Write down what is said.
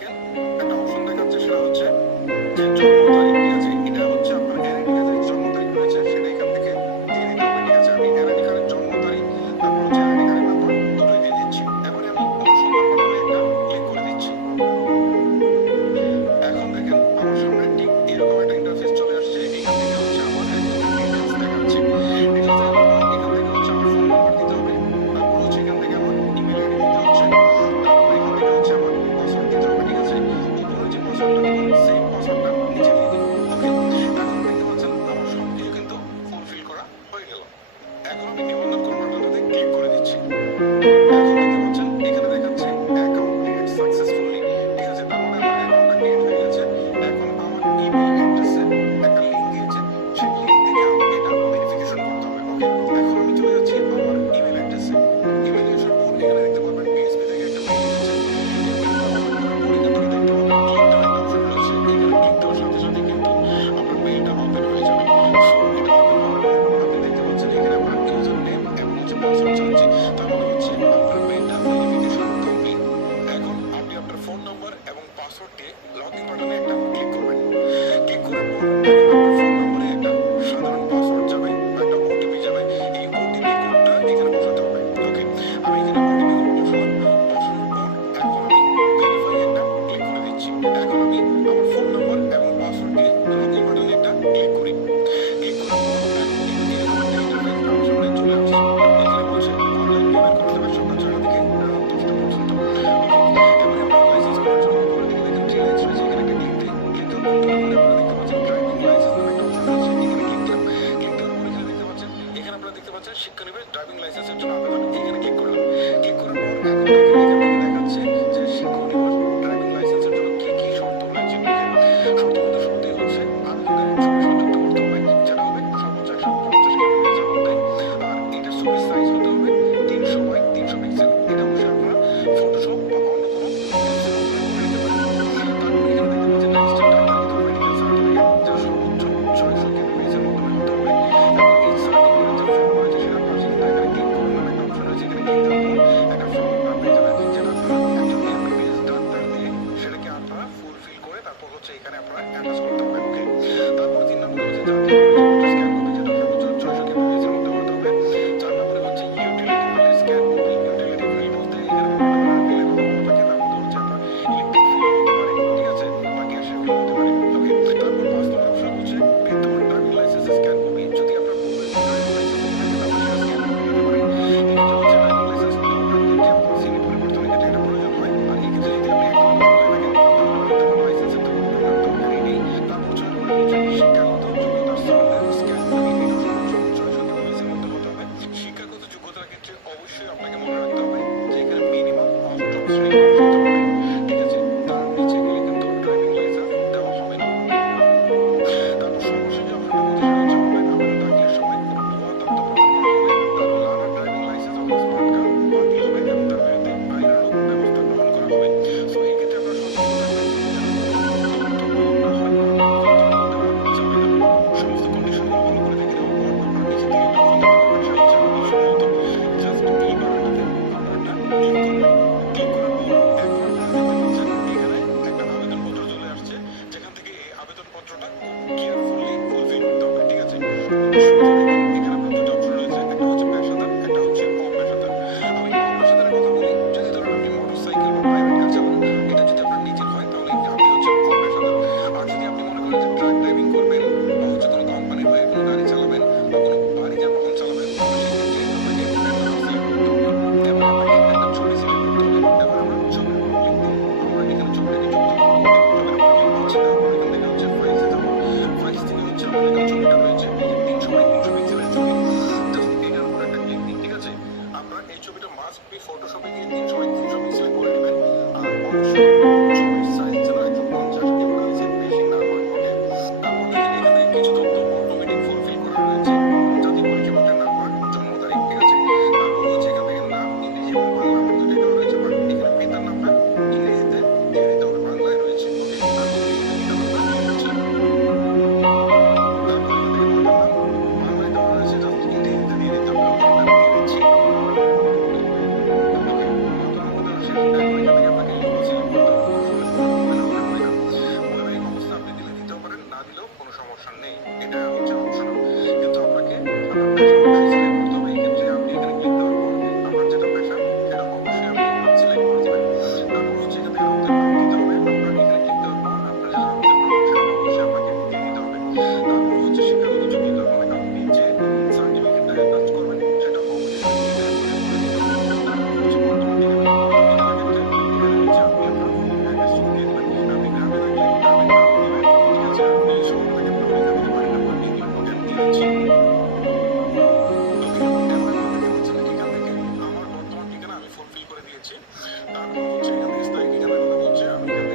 দেখেন একটা অপশন দেখাচ্ছে সেটা হচ্ছে যে Música Street. 你说。是。嗯。